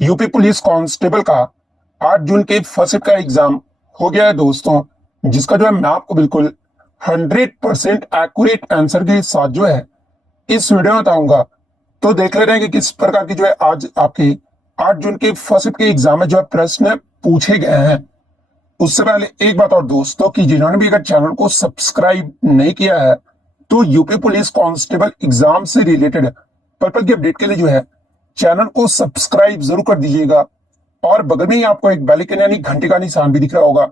UP police constable का 8 जून के first shift का एग्जाम हो गया है दोस्तों, जिसका जो है मैं आपको बिल्कुल 100% एक्यूरेट आंसर के साथ जो है इस वीडियो में बताऊंगा। तो देख ले रहे हैं कि किस प्रकार की जो है आज आपकी 8 जून के फर्स्ट शिफ्ट के एग्जाम में जो है प्रश्न पूछे गए हैं। उससे पहले एक बात और दोस्तों कि जिन्होंने भी अगर चैनल को सब्सक्राइब नहीं किया है तो यूपी पुलिस कांस्टेबल एग्जाम से रिलेटेड पर्पल की अपडेट के लिए जो है चैनल को सब्सक्राइब जरूर कर दीजिएगा और बगल में ही आपको एक बेल आइकन यानी घंटे का निशान भी दिख रहा होगा,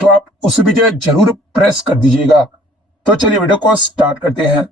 तो आप उसे भी जो है जरूर प्रेस कर दीजिएगा। तो चलिए वीडियो को स्टार्ट करते हैं।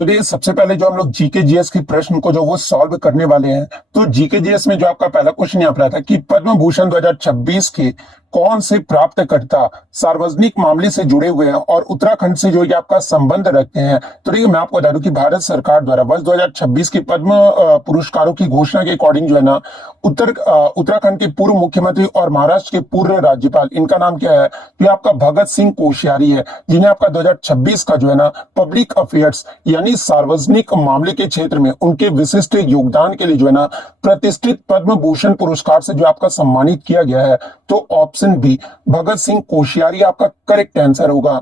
तो देखिए सबसे पहले जो हम लोग जीके जीएस के प्रश्न को जो वो सॉल्व करने वाले हैं। तो जीके जीएस में जो आपका पहला क्वेश्चन यहाँ पर आता है कि पद्म भूषण 2026 के कौन से प्राप्तकर्ता सार्वजनिक मामले से जुड़े हुए हैं और उत्तराखंड से जो ये आपका संबंध रखते हैं। तो देखिए मैं आपको बता दूं कि भारत सरकार द्वारा वर्ष 2026 के पद्म पुरस्कारों की घोषणा के अकॉर्डिंग जो है ना उत्तराखंड के पूर्व मुख्यमंत्री और महाराष्ट्र के पूर्व राज्यपाल, इनका नाम क्या है? तो ये आपका भगत सिंह कोश्यारी है, जिन्हें आपका 2026 का जो है ना पब्लिक अफेयर्स यानी सार्वजनिक मामले के क्षेत्र में उनके विशिष्ट योगदान के लिए जो है ना प्रतिष्ठित पद्म भूषण पुरस्कार से जो आपका सम्मानित किया गया है। तो ऑप्शन बी भगत सिंह कोश्यारी आपका करेक्ट आंसर होगा।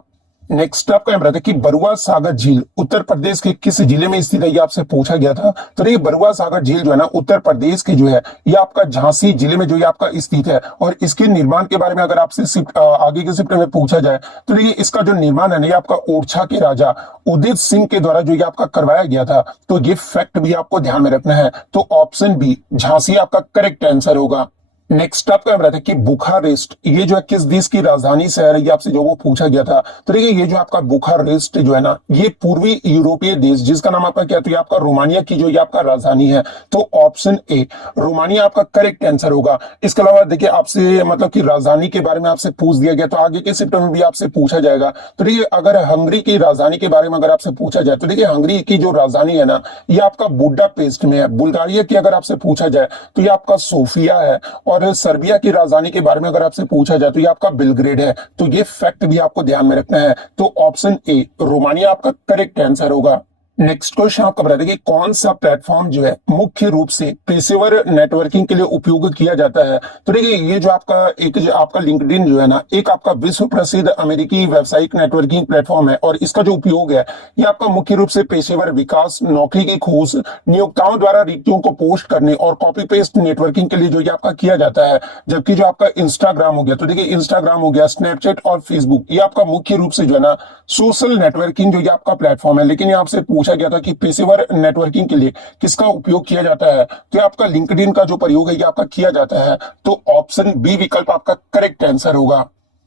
नेक्स्ट आपका यहाँ रहता है कि बरुआ सागर झील उत्तर प्रदेश के किस जिले में स्थित है, ये आपसे पूछा गया था। तो देखिए बरुआ सागर झील जो है ना उत्तर प्रदेश के जो है ये आपका झांसी जिले में जो ये आपका स्थित है। और इसके निर्माण के बारे में अगर आपसे आगे के शिफ्ट में पूछा जाए तो देखिए इसका जो निर्माण है ना ये आपका ओरछा के राजा उदित सिंह के द्वारा जो ये आपका करवाया गया था। तो ये फैक्ट भी आपको ध्यान में रखना है। तो ऑप्शन बी झांसी आपका करेक्ट आंसर होगा। नेक्स्ट आपका रहता है कि बुखारेस्ट ये जो है किस देश की राजधानी शहर है, ये आपसे जो वो पूछा गया था। तो देखिए ये जो आपका बुखारेस्ट जो है ना ये पूर्वी यूरोपीय देश जिसका नाम आपका क्या, तो ये आपका रोमानिया की जो ये आपका राजधानी है। तो ऑप्शन ए रोमानिया आपका करेक्ट आंसर होगा। इसके अलावा देखिए आपसे मतलब कि राजधानी के बारे में आपसे पूछ दिया गया तो आगे के शिफ्ट में भी आपसे पूछा जाएगा। तो देखिए अगर हंगरी की राजधानी के बारे में अगर आपसे पूछा जाए तो देखिए हंगरी की जो राजधानी है ना ये आपका बुडापेस्ट में है। बुल्गारिया की अगर आपसे पूछा जाए तो ये आपका सोफिया है। और सर्बिया की राजधानी के बारे में अगर आपसे पूछा जाए तो ये आपका बेलग्रेड है। तो ये फैक्ट भी आपको ध्यान में रखना है। तो ऑप्शन ए रोमानिया आपका करेक्ट आंसर होगा। नेक्स्ट क्वेश्चन आपका बताते हैं कि कौन सा प्लेटफॉर्म जो है मुख्य रूप से पेशेवर नेटवर्किंग के लिए उपयोग किया जाता है। तो देखिए ये जो आपका लिंक्डइन जो है ना एक आपका विश्व प्रसिद्ध अमेरिकी व्यावसायिक नेटवर्किंग प्लेटफॉर्म है। और इसका जो उपयोग है ये आपका मुख्य रूप से पेशेवर विकास, नौकरी की खोज, नियोक्ताओं द्वारा रिक्तियों को पोस्ट करने और कॉपी पेस्ट नेटवर्किंग के लिए जो ये आपका किया जाता है। जबकि जो आपका इंस्टाग्राम हो गया, तो देखिए इंस्टाग्राम हो गया, स्नैपचैट और फेसबुक ये आपका मुख्य रूप से जो है ना सोशल नेटवर्किंग जो ये आपका प्लेटफॉर्म है। लेकिन ये आपसे पूछा गया था कि पेशेवर नेटवर्किंग के लिए किसका उपयोग किया जाता है, तो आपका लिंक्डइन का जो प्रयोग है ये आपका किया जाता है। तो ऑप्शन बी विकल्प आपका करेक्ट आंसर होगा।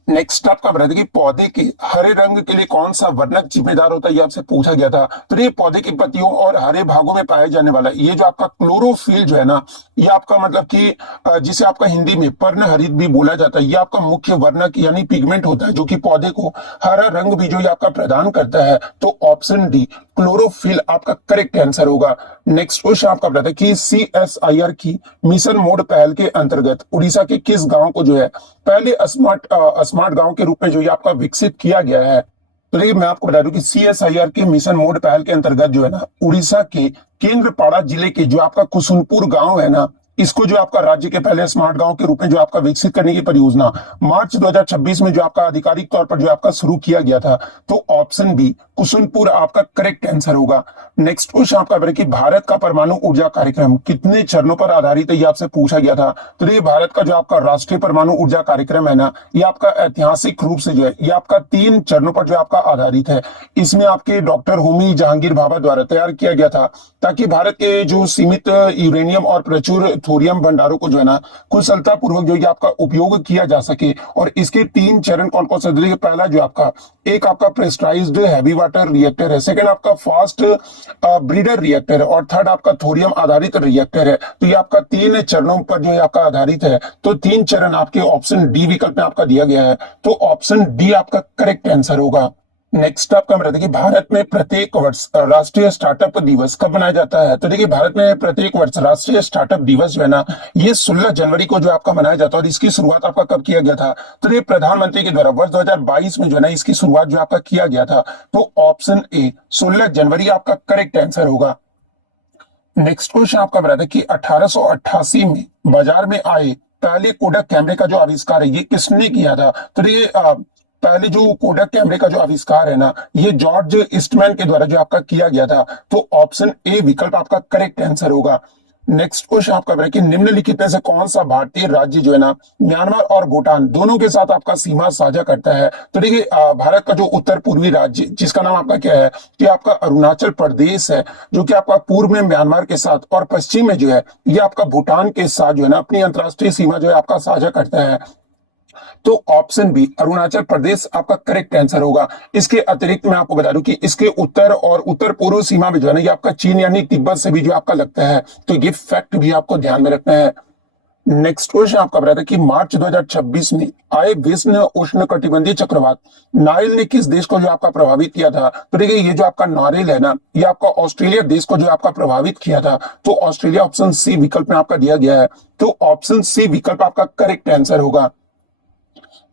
नेक्स्ट आपका बताइए कि पौधे के हरे रंग के लिए कौन सा वर्णक जिम्मेदार होता है, ये आपसे पूछा गया था। तो ये पौधे की पत्तियों और हरे भागों में पाया जाने वाला ये जो आपका क्लोरोफिल जो है ना ये आपका मतलब कि जिसे आपका हिंदी में पर्णहरित भी बोला जाता है, ये आपका मुख्य वर्णक यानी पिगमेंट होता है जो कि पौधे को हरा रंग भी जो ये आपका प्रदान करता है। तो ऑप्शन डी क्लोरोफिल आपका करेक्ट आंसर होगा। नेक्स्ट क्वेश्चन आपका बताता है कि CSIR की मिशन मोड पहल के अंतर्गत उड़ीसा के किस गांव को जो है पहले स्मार्ट गांव के रूप में जो ये आपका विकसित किया गया है। तो देखिए मैं आपको बता दूं कि CSIR के मिशन मोड पहल के अंतर्गत जो है ना उड़ीसा के केंद्रपाड़ा जिले के जो आपका कुसुमपुर गांव है ना इसको जो आपका राज्य के पहले स्मार्ट गांव के रूप में जो आपका विकसित करने की परियोजना मार्च 2026 में जो आपका आधिकारिक तौर पर जो आपका शुरू किया गया था। तो ऑप्शन बी कुसुमपुर आपका करेक्ट आंसर होगा। नेक्स्ट क्वेश्चन आपका है कि भारत का परमाणु ऊर्जा कार्यक्रम कितने चरणों पर आधारित है, ये आपसे पूछा गया था। तो ये भारत का जो आपका राष्ट्रीय परमाणु ऊर्जा कार्यक्रम है ना ये आपका ऐतिहासिक रूप से जो है ये आपका 3 चरणों पर जो आपका आधारित है। इसमें आपके डॉक्टर होमी जहांगीर भाभा द्वारा तैयार किया गया था ताकि भारत के जो सीमित यूरेनियम और प्रचुर थोरियम भंडारों को जो है ना कुशलता पूर्वक जो आपका उपयोग किया जा सके। और इसके 3 चरण कौन कौन से? पहला जो आपका एक आपका प्रेशराइज्ड हैवी वाटर रिएक्टर है, सेकंड आपका फास्ट ब्रीडर रिएक्टर है और थर्ड आपका थोरियम आधारित रिएक्टर है। तो ये आपका 3 चरणों पर जो है आपका आधारित है। तो 3 चरण आपके ऑप्शन डी विकल्प में आपका दिया गया है। तो ऑप्शन डी आपका करेक्ट आंसर होगा। नेक्स्ट आपका रहता है कि भारत में प्रत्येक वर्ष राष्ट्रीय स्टार्टअप दिवस कब मनाया जाता है। तो देखिए भारत में प्रत्येक वर्ष राष्ट्रीय स्टार्टअप दिवस जो है ना ये 16 जनवरी को जो आपका मनाया जाता है। और इसकी शुरुआत आपका कब किया गया था? तो ये प्रधानमंत्री के द्वारा वर्ष 2022 में जो है ना इसकी शुरुआत जो आपका किया गया था। तो ऑप्शन ए 16 जनवरी आपका करेक्ट आंसर होगा। नेक्स्ट क्वेश्चन आपका बता था कि 1888 में बाजार में आए पहले कोडक कैमरे का जो आविष्कार है ये किसने किया था? तो ये पहले जो कोडक कैमरे का जो आविष्कार है ना, ये जॉर्ज ईस्टमैन के द्वारा जो आपका किया गया था। तो ऑप्शन ए विकल्प आपका करेक्ट आंसर होगा। नेक्स्ट क्वेश्चन आपका है कि निम्नलिखित में से कौन सा भारतीय राज्य जो है ना, म्यांमार और भूटान दोनों के साथ आपका सीमा साझा करता है? तो देखिए भारत का जो उत्तर पूर्वी राज्य जिसका नाम आपका क्या है कि आपका अरुणाचल प्रदेश है, जो कि आपका पूर्व में म्यांमार के साथ और पश्चिम में जो है ये आपका भूटान के साथ जो है ना अपनी अंतर्राष्ट्रीय सीमा जो है आपका साझा करता है। तो ऑप्शन बी अरुणाचल प्रदेश आपका करेक्ट आंसर होगा। इसके अतिरिक्त मैं आपको बता दूं कि इसके उत्तर और उत्तर पूर्व सीमा में जो है ना ये आपका चीन यानी तिब्बत से भी जो आपका लगता है। तो ये फैक्ट भी आपको ध्यान में रखना है। नेक्स्ट क्वेश्चन आपका बता था कि मार्च 2026 में आए विश्व उष्ण कटिबंधीय चक्रवात नारियल ने किस देश को जो आपका प्रभावित किया था? तो देखिए ये जो आपका नारियल है ना, ये आपका ऑस्ट्रेलिया देश को जो आपका प्रभावित किया था। तो ऑस्ट्रेलिया ऑप्शन सी विकल्प में आपका दिया गया है। तो ऑप्शन सी विकल्प आपका करेक्ट आंसर होगा।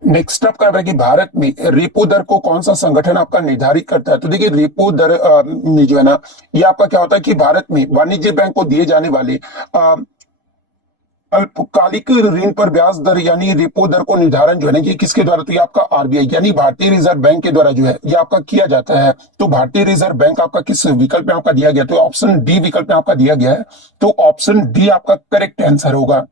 नेक्स्ट अप कर रहा है कि भारत में रेपो दर को कौन सा संगठन आपका निर्धारित करता है? तो देखिए रेपो दर में जो है ना, ये आपका क्या होता है कि भारत में वाणिज्य बैंक को दिए जाने वाले अल्पकालिक ऋण पर ब्याज दर यानी रेपो दर को निर्धारण जो है ना ये किसके द्वारा? तो ये आपका आरबीआई यानी भारतीय रिजर्व बैंक के द्वारा जो है ये आपका किया जाता है। तो भारतीय रिजर्व बैंक आपका किस विकल्प में आपका दिया गया? तो ऑप्शन डी विकल्प में आपका दिया गया है। तो ऑप्शन डी आपका करेक्ट आंसर होगा।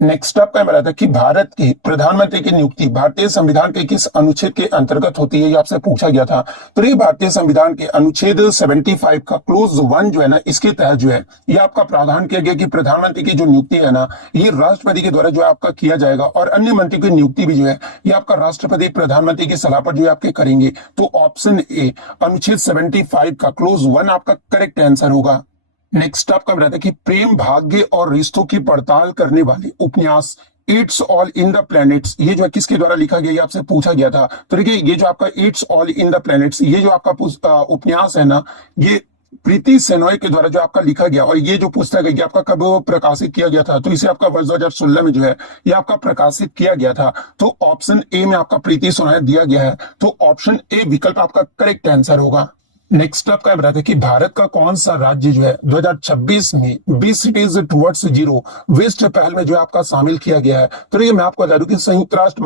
नेक्स्ट अप का था कि भारत के प्रधानमंत्री की नियुक्ति भारतीय संविधान के किस अनुच्छेद के अंतर्गत होती है, ये आपसे पूछा गया था। तो ये भारतीय संविधान के अनुच्छेद 75 का क्लोज 1 जो है ना, इसके तहत जो है ये आपका प्रावधान किया गया कि प्रधानमंत्री की जो नियुक्ति है ना, ये राष्ट्रपति के द्वारा जो है आपका किया जाएगा और अन्य मंत्री की नियुक्ति भी जो है ये आपका राष्ट्रपति प्रधानमंत्री की सलाह पर जो है आपके करेंगे। तो ऑप्शन ए अनुच्छेद 75 का क्लोज 1 आपका करेक्ट आंसर होगा। नेक्स्ट आपका बताता है कि प्रेम भाग्य और रिश्तों की पड़ताल करने वाले उपन्यास it's all in the planets ये जो है किसके द्वारा लिखा गया, ये आपसे पूछा गया था। तो देखिए ये जो आपका it's all in the planets ये जो आपका उपन्यास है ना, ये प्रीति सेनॉय के द्वारा जो आपका लिखा गया और ये जो पुस्तक है ये आपका कब प्रकाशित किया गया था? तो इसे आपका वर्ष 2016 में जो है ये आपका प्रकाशित किया गया था। तो ऑप्शन ए में आपका प्रीति सेनॉय दिया गया है। तो ऑप्शन ए विकल्प आपका करेक्ट आंसर होगा। नेक्स्ट आपका क्या बताते हैं कि भारत का कौन सा राज्य जो है 2026 में 20 सिटीज टुवर्ड्स जीरो वेस्ट पहल में जो है आपका शामिल किया गया है? तो ये मैं आपको बता दूं कि संयुक्त राष्ट्र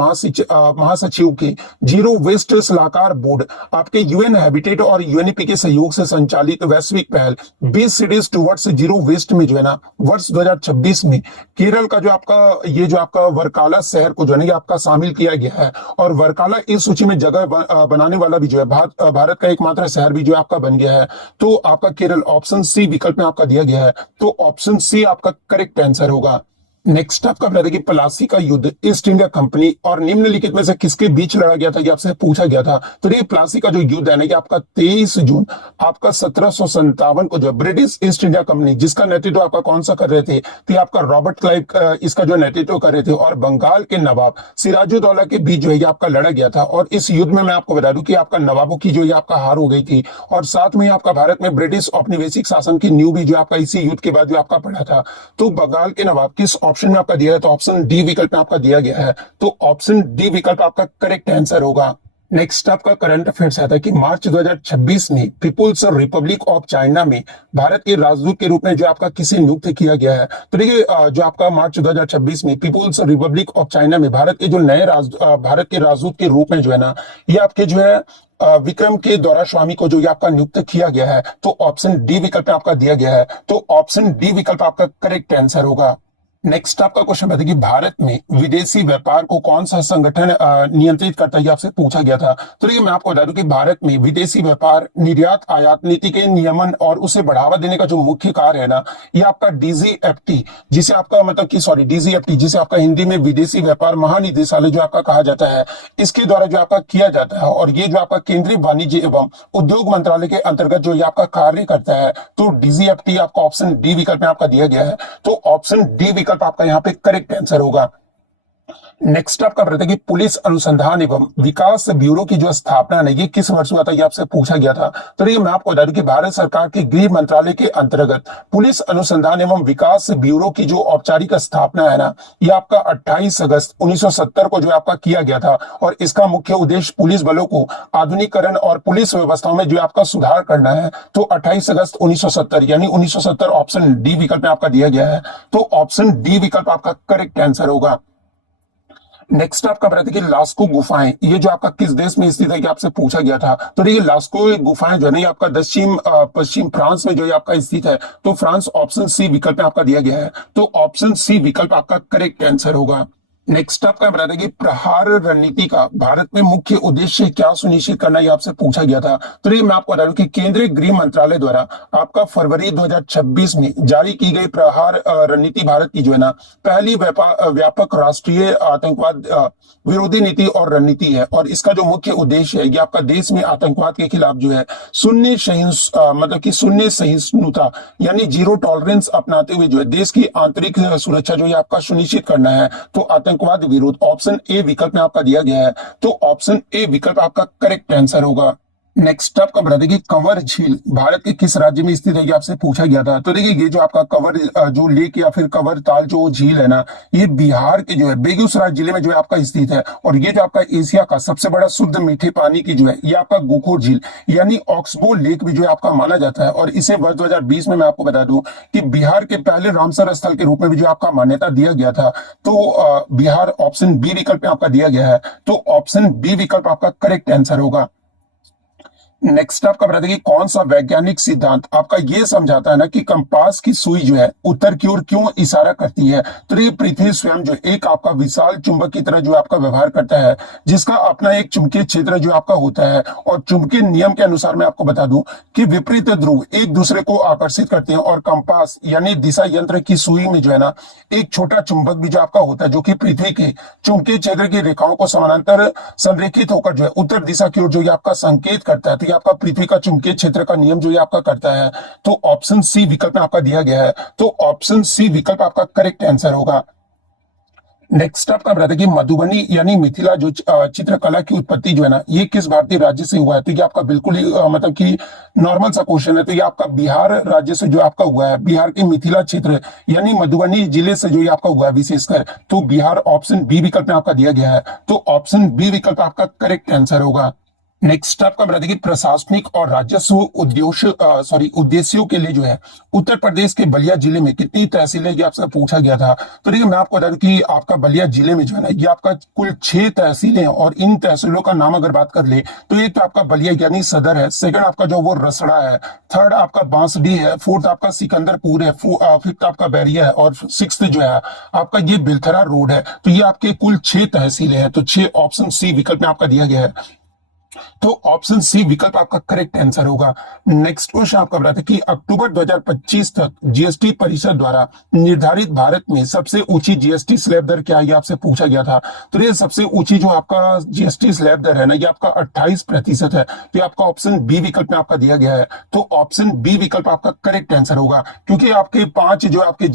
महासचिव के जीरो वेस्ट सलाहकार बोर्ड आपके यूएन हैबिटेट और यूएनईपी के सहयोग से संचालित वैश्विक पहल 20 सिटीज टुवर्ड्स जीरो वेस्ट में जो है ना वर्ष 2026 में केरल का जो आपका ये जो आपका वर्काला शहर को जो है ना ये आपका शामिल किया गया है। और वर्काला इस सूची में जगह बनाने वाला भी जो है भारत का एकमात्र शहर भी जो आपका बन गया है। तो आपका केरल ऑप्शन सी विकल्प में आपका दिया गया है। तो ऑप्शन सी आपका करेक्ट आंसर होगा। नेक्स्ट आपका बता दें कि प्लासी का युद्ध ईस्ट इंडिया कंपनी और निम्नलिखित में से किसके बीच लड़ा गया था, ये आपसे पूछा गया था। तो ये प्लासी का जो युद्ध है ना, कि आपका 23 जून आपका 1757 को जो ब्रिटिश ईस्ट इंडिया कंपनी जिसका नेतृत्व आपका कौन सा कर रहे थे? तो ये आपका रॉबर्ट क्लाइव इसका जो नेतृत्व कर रहे थे और बंगाल के नवाब सिराजुद्दौला के बीच जो है आपका लड़ा गया था। और इस युद्ध में मैं आपको बता दूं कि आपका नवाबों की जो है आपका हार हो गई थी और साथ में आपका भारत में ब्रिटिश औपनिवेशिक शासन की नींव भी जो आपका इसी युद्ध के बाद जो आपका पड़ा था। तो बंगाल के नवाब किस ऑप्शन में आपका दिया है? तो ऑप्शन डी विकल्प में आपका दिया गया है। तो ऑप्शन डी विकल्प आपका करेक्ट आंसर होगा। नेक्स्ट आपका करंट अफेयर्स आता है कि मार्च 2026 में पीपुल्स रिपब्लिक ऑफ चाइना में भारत के राजदूत के रूप में जो आपका किसे नियुक्त किया गया है? तो देखिए जो आपका मार्च 2026 में पीपुल्स रिपब्लिक ऑफ चाइना में भारत के जो नए भारत के राजदूत के रूप में जो है ना ये आपके जो है विक्रम के दौरा स्वामी को जो ये आपका नियुक्त किया गया है। तो ऑप्शन डी विकल्प आपका दिया गया है। तो ऑप्शन डी विकल्प आपका करेक्ट आंसर होगा। नेक्स्ट आपका क्वेश्चन बताइए कि भारत में विदेशी व्यापार को कौन सा संगठन नियंत्रित करता है, ये आपसे पूछा गया था। तो देखिए मैं आपको बता दूं कि भारत में विदेशी व्यापार निर्यात आयात नीति के नियमन और उसे बढ़ावा देने का जो मुख्य कार्य है ना, ये आपका डीजीएफटी जिसे आपका मतलब कि सॉरी डीजीएफटी जिसे आपका हिंदी में विदेशी व्यापार महानिदेशालय जो आपका कहा जाता है, इसके द्वारा जो आपका किया जाता है। और ये जो आपका केंद्रीय वाणिज्य एवं उद्योग मंत्रालय के अंतर्गत जो ये आपका कार्य करता है। तो डीजीएफटी आपका ऑप्शन डी विकल्प में आपका दिया गया है। तो ऑप्शन डी विकल्प आपका यहाँ पे करेक्ट आंसर होगा। नेक्स्ट आपका प्रश्न है कि पुलिस अनुसंधान एवं विकास ब्यूरो की जो स्थापना है ये किस वर्ष हुआ था, ये आपसे पूछा गया था। तो देखिए मैं आपको बता दूं कि भारत सरकार के गृह मंत्रालय के अंतर्गत पुलिस अनुसंधान एवं विकास ब्यूरो की जो औपचारिक स्थापना है ना, ये आपका 28 अगस्त 1970 को जो आपका किया गया था। और इसका मुख्य उद्देश्य पुलिस बलों को आधुनिकीकरण और पुलिस व्यवस्थाओं में जो आपका सुधार करना है। तो 28 अगस्त 1970 यानी 1970 ऑप्शन डी विकल्प में आपका दिया गया है। तो ऑप्शन डी विकल्प आपका करेक्ट आंसर होगा। नेक्स्ट आपका प्रश्न कि लास्को गुफाएं ये जो आपका किस देश में स्थित है, कि आपसे पूछा गया था। तो देखिए लास्को गुफाएं जो है ना, ये आपका पश्चिम फ्रांस में जो है आपका स्थित है। तो फ्रांस ऑप्शन सी विकल्प में आपका दिया गया है। तो ऑप्शन सी विकल्प आपका करेक्ट आंसर होगा। नेक्स्ट आपका बता दें कि प्रहार रणनीति का भारत में मुख्य उद्देश्य क्या सुनिश्चित करना, ये आपसे पूछा गया था। तो ये मैं आपको बता दूं कि केंद्रीय गृह मंत्रालय द्वारा आपका फरवरी 2026 में जारी की गई प्रहार रणनीति भारत की जो है ना पहली व्यापक राष्ट्रीय आतंकवाद विरोधी नीति और रणनीति है। और इसका जो मुख्य उद्देश्य है, ये आपका देश में आतंकवाद के खिलाफ जो है मतलब कि शून्य सहिष्णुता यानी जीरो टॉलरेंस अपनाते हुए जो है देश की आंतरिक सुरक्षा जो है आपका सुनिश्चित करना है। तो आतंकवाद विरोध ऑप्शन ए विकल्प में आपका दिया गया है। तो ऑप्शन ए विकल्प आपका करेक्ट आंसर होगा। नेक्स्ट आपका बता दें कि कंवर झील भारत के किस राज्य में स्थित है, ये आपसे पूछा गया था। तो देखिए ये जो आपका कंवर जो लेक या फिर कंवर ताल जो झील है ना, ये बिहार के जो है बेगूसराय जिले में जो है आपका स्थित है। और ये जो आपका एशिया का सबसे बड़ा शुद्ध मीठे पानी की जो है ये आपका गोखोर झील यानी ऑक्सबो लेक भी जो है आपका माना जाता है। और इसे वर्ष 2020 में मैं आपको बता दूं कि बिहार के पहले रामसर स्थल के रूप में भी जो आपका मान्यता दिया गया था। तो बिहार ऑप्शन बी विकल्प में आपका दिया गया है। तो ऑप्शन बी विकल्प आपका करेक्ट आंसर होगा। नेक्स्ट आपका बता दें कि कौन सा वैज्ञानिक सिद्धांत आपका ये समझाता है ना कि कंपास की सुई जो है उत्तर की ओर क्यों इशारा करती है। तो ये पृथ्वी स्वयं जो एक आपका विशाल चुंबक की तरह जो आपका व्यवहार करता है, जिसका अपना एक चुंबकीय क्षेत्र जो आपका होता है। और चुंबकीय नियम के अनुसार मैं आपको बता दूं कि विपरीत ध्रुव एक दूसरे को आकर्षित करते हैं। और कंपास यानी दिशा यंत्र की सुई में जो है ना एक छोटा चुंबक भी जो आपका होता है, जो कि पृथ्वी के चुंबकीय क्षेत्र की रेखाओं को समानांतर संरेखित होकर जो है उत्तर दिशा की ओर जो आपका संकेत करता है। तो आपका पृथ्वी का चुंबकीय क्षेत्र का नियम जो ये आपका करता है। तो ऑप्शन सी विकल्प में आपका दिया गया है। तो ऑप्शन सी विकल्प आपका करेक्ट आंसर होगा। नेक्स्ट आपका बता दें कि मधुबनी यानी मिथिला जो चित्रकला की उत्पत्ति जो है ना, ये किस भारतीय राज्य से हुआ है। तो ये आपका बिल्कुल ही मतलब कि नॉर्मल सा क्वेश्चन है। तो ये आपका बिहार राज्य से जो आपका हुआ है, बिहार के मिथिला क्षेत्र यानी मधुबनी जिले से जो ये आपका हुआ है विशेषकर। तो बिहार ऑप्शन बी विकल्प में आपका दिया गया है। तो ऑप्शन बी विकल्प आपका करेक्ट आंसर होगा। नेक्स्ट आपका बता दें कि प्रशासनिक और राजस्व उद्देश्यों के लिए जो है उत्तर प्रदेश के बलिया जिले में कितनी तहसीलें, ये आपसे पूछा गया था। तो देखिए मैं आपको बता दूं कि आपका बलिया जिले में जो है ना ये आपका कुल 6 तहसीलें हैं। और इन तहसीलों का नाम अगर बात कर ले तो एक तो आपका बलिया यानी सदर है, सेकंड आपका जो वो रसड़ा है, थर्ड आपका बांसडी है, फोर्थ आपका सिकंदरपुर है, फिफ्थ आपका बैरिया है, और सिक्स्थ जो है आपका ये बिलथरा रोड है। तो ये आपके कुल 6 तहसीलें हैं। तो 6 ऑप्शन सी विकल्प में आपका दिया गया है। तो ऑप्शन सी विकल्प आपका करेक्ट आंसर होगा। नेक्स्ट क्वेश्चन आपका बताते कि अक्टूबर 2025 तक जीएसटी परिषद द्वारा निर्धारित भारत में सबसे ऊंची जीएसटी स्लैब दर क्या है, ये आपसे पूछा गया था। तो ये सबसे ऊंची जो आपका जीएसटी स्लैब दर है ना, ये आपका 28% है। तो आपका ऑप्शन बी विकल्प में आपका दिया गया है। तो ऑप्शन बी विकल्प आपका करेक्ट आंसर होगा, क्योंकि आपके 5 जो आपके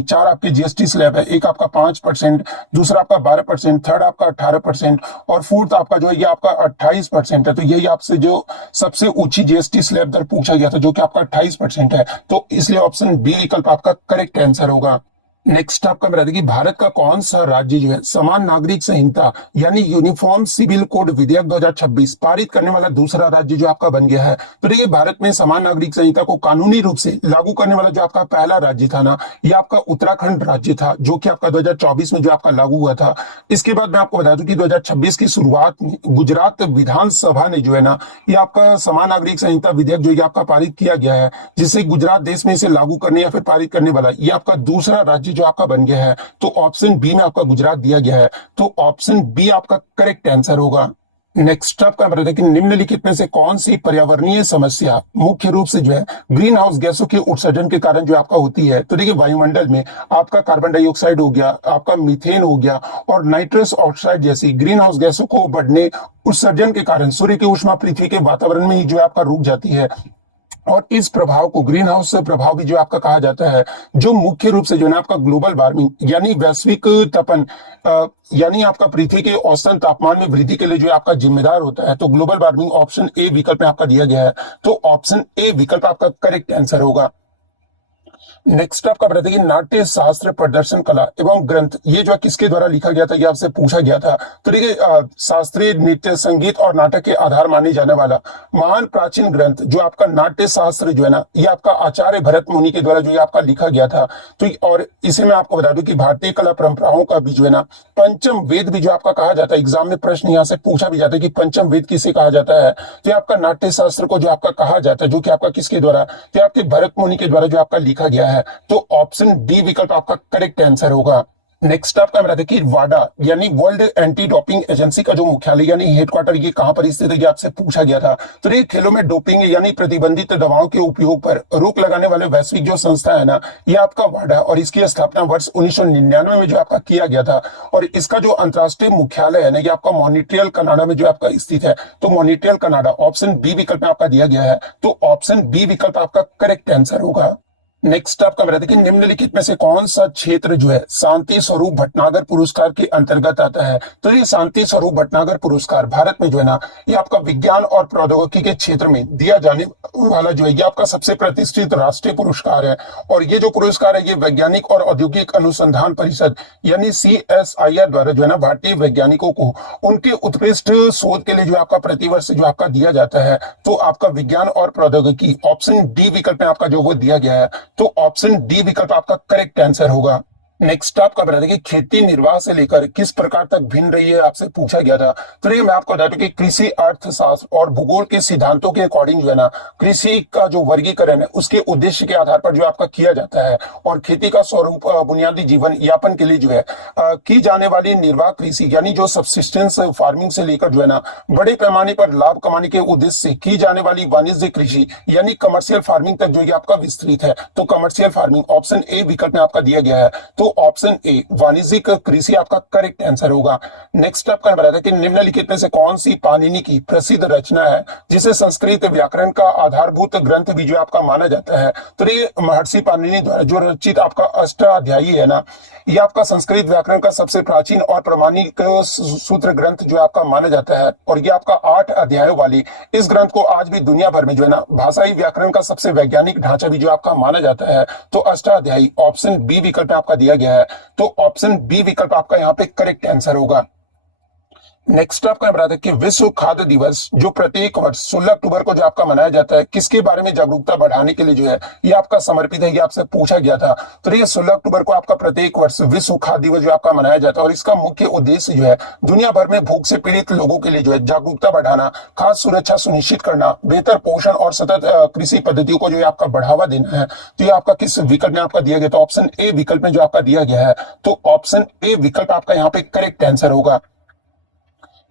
4 आपके जीएसटी स्लैब है। एक आपका 5%, दूसरा आपका 12%, थर्ड आपका 18% और फोर्थ आपका जो है ये आपका 28% है। तो यही आपसे जो सबसे ऊंची जीएसटी स्लैब दर पूछा गया था, जो कि आपका 28% है। तो इसलिए ऑप्शन बी विकल्प आपका करेक्ट आंसर होगा। नेक्स्ट आपका बता दें कि भारत का कौन सा राज्य जो है समान नागरिक संहिता यानी यूनिफॉर्म सिविल कोड विधेयक 2026 पारित करने वाला दूसरा राज्य जो आपका बन गया है। तो देखिए भारत में समान नागरिक संहिता को कानूनी रूप से लागू करने वाला जो आपका पहला राज्य था ना, ये आपका उत्तराखंड राज्य था, जो कि आपका 2024 में जो आपका लागू हुआ था। इसके बाद मैं आपको बता दूं कि 2026 की शुरुआत में गुजरात विधानसभा ने जो है ना ये आपका समान नागरिक संहिता विधेयक जो ये आपका पारित किया गया है, जिससे गुजरात देश में इसे लागू करने या फिर पारित करने वाला ये आपका दूसरा राज्य जो आपका बन गया है। तो ऑप्शन बी में आपका गुजरात दिया गया है। तो ऑप्शन बी आपका करेक्ट आंसर होगा। नेक्स्ट आपका बता दें कि निम्नलिखित में से कौन सी पर्यावरणीय समस्या मुख्य रूप से जो है ग्रीन हाउस गैसों के उत्सर्जन के कारण जो आपका होती है। तो देखिए वायुमंडल में आपका कार्बन डाइऑक्साइड हो गया, आपका मीथेन हो गया और नाइट्रस ऑक्साइड जैसी ग्रीन हाउस गैसों को बढ़ने उत्सर्जन के कारण सूर्य की ऊष्मा पृथ्वी के वातावरण में ही जो है आपका रुक जाती है। और इस प्रभाव को ग्रीन हाउस प्रभाव भी जो आपका कहा जाता है, जो मुख्य रूप से जो है ना आपका ग्लोबल वार्मिंग यानी वैश्विक तपन यानी आपका पृथ्वी के औसतन तापमान में वृद्धि के लिए जो आपका जिम्मेदार होता है। तो ग्लोबल वार्मिंग ऑप्शन ए विकल्प में आपका दिया गया है, तो ऑप्शन ए विकल्प आपका करेक्ट आंसर होगा। नेक्स्ट आपका बता दें कि नाट्य शास्त्र प्रदर्शन कला एवं ग्रंथ ये जो है किसके द्वारा लिखा गया था, ये आपसे पूछा गया था। तो देखिए शास्त्रीय नृत्य संगीत और नाटक के आधार माने जाने वाला महान प्राचीन ग्रंथ जो आपका नाट्य शास्त्र जो है ना, ये आपका आचार्य भरत मुनि के द्वारा जो ये आपका लिखा गया था। तो और इसे मैं आपको बता दूं कि भारतीय कला परंपराओं का भी जो है ना पंचम वेद भी जो आपका कहा जाता है। एग्जाम में प्रश्न यहाँ से पूछा भी जाता है कि पंचम वेद किसे कहा जाता है। तो आपका नाट्य शास्त्र को जो आपका कहा जाता है, जो कि आपका किसके द्वारा, तो आपके भरत मुनि के द्वारा जो आपका लिखा गया है। तो ऑप्शन डी विकल्प आपका करेक्ट आंसर होगा। नेक्स्ट आपका बता दें कि वाडा यानी वर्ल्ड एंटी डोपिंग एजेंसी का जो मुख्यालय यानी हेडक्वार्टर ये कहां पर स्थित है, ये आपसे पूछा गया था। तो ये खेलों में डोपिंग यानी प्रतिबंधित दवाओं के उपयोग पर रोक लगाने वाले वैश्विक जो संस्था है ना, ये आपका वाडा, और इसकी स्थापना वर्ष 1999 में जो आपका किया गया था। और इसका जो अंतरराष्ट्रीय मुख्यालय है ना, ये आपका मॉन्ट्रियल कनाडा में जो आपका स्थित है। तो मॉन्ट्रियल कनाडा ऑप्शन बी विकल्प में आपका दिया गया है, तो ऑप्शन बी विकल्प आपका करेक्ट आंसर होगा। नेक्स्ट आपका बता दें कि निम्नलिखित में से कौन सा क्षेत्र जो है शांति स्वरूप भटनागर पुरस्कार के अंतर्गत आता है। तो ये शांति स्वरूप भटनागर पुरस्कार भारत में जो है ना, ये आपका विज्ञान और प्रौद्योगिकी के क्षेत्र में दिया जाने वाला जो है ये आपका सबसे प्रतिष्ठित राष्ट्रीय पुरस्कार है। और ये जो पुरस्कार है ये वैज्ञानिक और औद्योगिक अनुसंधान परिषद यानी CSIR द्वारा जो है ना भारतीय वैज्ञानिकों को उनके उत्कृष्ट शोध के लिए जो आपका प्रतिवर्ष जो आपका दिया जाता है। तो आपका विज्ञान और प्रौद्योगिकी ऑप्शन डी विकल्प में आपका जो वो दिया गया है, तो ऑप्शन डी विकल्प आपका करेक्ट आंसर होगा। नेक्स्ट आपका बता दें कि खेती निर्वाह से लेकर किस प्रकार तक भिन्न रही है, आपसे पूछा गया था। तो ये मैं आपको बता दूं कि कृषि अर्थशास्त्र और भूगोल के सिद्धांतों के अकॉर्डिंग जो है ना, कृषि का जो वर्गीकरण है उसके उद्देश्य के आधार पर जो आपका किया जाता है। और खेती का स्वरूप बुनियादी जीवन यापन के लिए जो है की जाने वाली निर्वाह कृषि यानी जो सबसिस्टेंस फार्मिंग से लेकर जो है ना बड़े पैमाने पर लाभ कमाने के उद्देश्य से की जाने वाली वाणिज्य कृषि यानी कमर्शियल फार्मिंग तक जो ये आपका विस्तृत है। तो कमर्शियल फार्मिंग ऑप्शन ए विकल्प में आपका दिया गया है, तो ऑप्शन ए वाणिज्यिक कृषि आपका करेक्ट आंसर होगा। नेक्स्ट आपका बता दें कि निम्नलिखित में से कौन सी पाणिनि की प्रसिद्ध रचना है जिसे संस्कृत व्याकरण का आधारभूत ग्रंथ भी जो आपका माना जाता है। तो ये महर्षि पाणिनि द्वारा जो रचित आपका अष्टाध्यायी है ना, ये आपका संस्कृत व्याकरण का सबसे प्राचीन और प्रमाणिक सूत्र ग्रंथ जो आपका माना जाता है। और ये आपका 8 अध्यायों वाली इस ग्रंथ को आज भी दुनिया भर में जो है ना भाषाई व्याकरण का सबसे वैज्ञानिक ढांचा भी जो आपका माना जाता है। तो अष्टाध्यायी ऑप्शन बी विकल्प आपका दिया गया है, तो ऑप्शन बी विकल्प आपका यहाँ पे करेक्ट आंसर होगा। नेक्स्ट आपका बता दें कि विश्व खाद्य दिवस जो प्रत्येक वर्ष 16 अक्टूबर को जो आपका मनाया जाता है, किसके बारे में जागरूकता बढ़ाने के लिए जो है ये आपका समर्पित है, ये आपसे पूछा गया था। तो ये 16 अक्टूबर को आपका प्रत्येक वर्ष विश्व खाद्य दिवस जो आपका मनाया जाता है। और इसका मुख्य उद्देश्य जो है दुनिया भर में भूख से पीड़ित लोगों के लिए जो है जागरूकता बढ़ाना, खाद्य सुरक्षा सुनिश्चित करना, बेहतर पोषण और सतत कृषि पद्धतियों को जो है आपका बढ़ावा देना है। तो ये आपका किस विकल्प में आपका दिया गया, तो ऑप्शन ए विकल्प में जो आपका दिया गया है, तो ऑप्शन ए विकल्प आपका यहाँ पे करेक्ट आंसर होगा।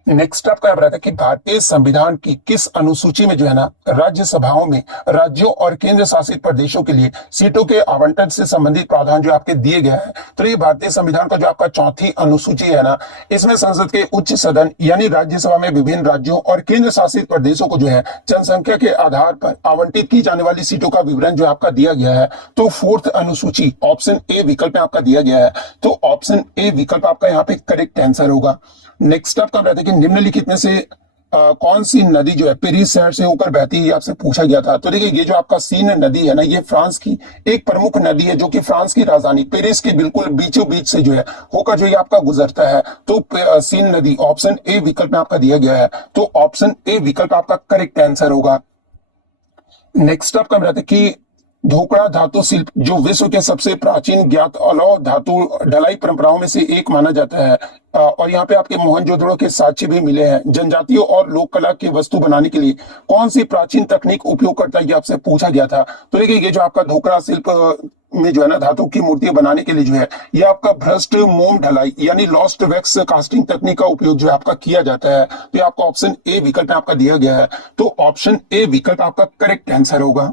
नेक्स्ट आपका बता था कि भारतीय संविधान की किस अनुसूची में जो है ना राज्यसभाओं में राज्यों और केंद्र शासित प्रदेशों के लिए सीटों के आवंटन से संबंधित प्रावधान जो आपके दिए गए हैं। तो ये भारतीय संविधान का जो आपका चौथी अनुसूची है ना, इसमें संसद के उच्च सदन यानी राज्यसभा में विभिन्न राज्यों और केंद्र शासित प्रदेशों को जो है जनसंख्या के आधार पर आवंटित की जाने वाली सीटों का विवरण जो आपका दिया गया है। तो 4th अनुसूची ऑप्शन ए विकल्प में आपका दिया गया है, तो ऑप्शन ए विकल्प आपका यहाँ पे करेक्ट आंसर होगा। नेक्स्ट आपका बता दें कि निम्नलिखित में से कौन सी नदी जो है पेरिस शहर से होकर बहती है, आपसे पूछा गया था। तो देखिए ये जो आपका सीन नदी है ना, ये फ्रांस की एक प्रमुख नदी है जो कि फ्रांस की राजधानी पेरिस के बिल्कुल बीचों बीच से जो है होकर जो ये आपका गुजरता है। तो सीन नदी ऑप्शन ए विकल्प में आपका दिया गया है, तो ऑप्शन ए विकल्प आपका करेक्ट आंसर होगा। नेक्स्ट आपका बताते कि ढोकड़ा धातु शिल्प जो विश्व के सबसे प्राचीन ज्ञात अलौह धातु ढलाई परंपराओं में से एक माना जाता है। और यहाँ पे आपके मोहनजोदड़ो के साक्ष्य भी मिले हैं। जनजातियों और लोक कला की वस्तु बनाने के लिए कौन सी प्राचीन तकनीक उपयोग करता है, ये आपसे पूछा गया था। तो देखिए ये जो आपका ढोकड़ा शिल्प में जो है ना धातु की मूर्तियां बनाने के लिए जो है ये आपका भ्रष्ट मोम ढलाई यानी लॉस्ट वैक्स कास्टिंग तकनीक का उपयोग जो है आपका किया जाता है। तो ये आपका ऑप्शन ए विकल्प में आपका दिया गया है, तो ऑप्शन ए विकल्प आपका करेक्ट आंसर होगा।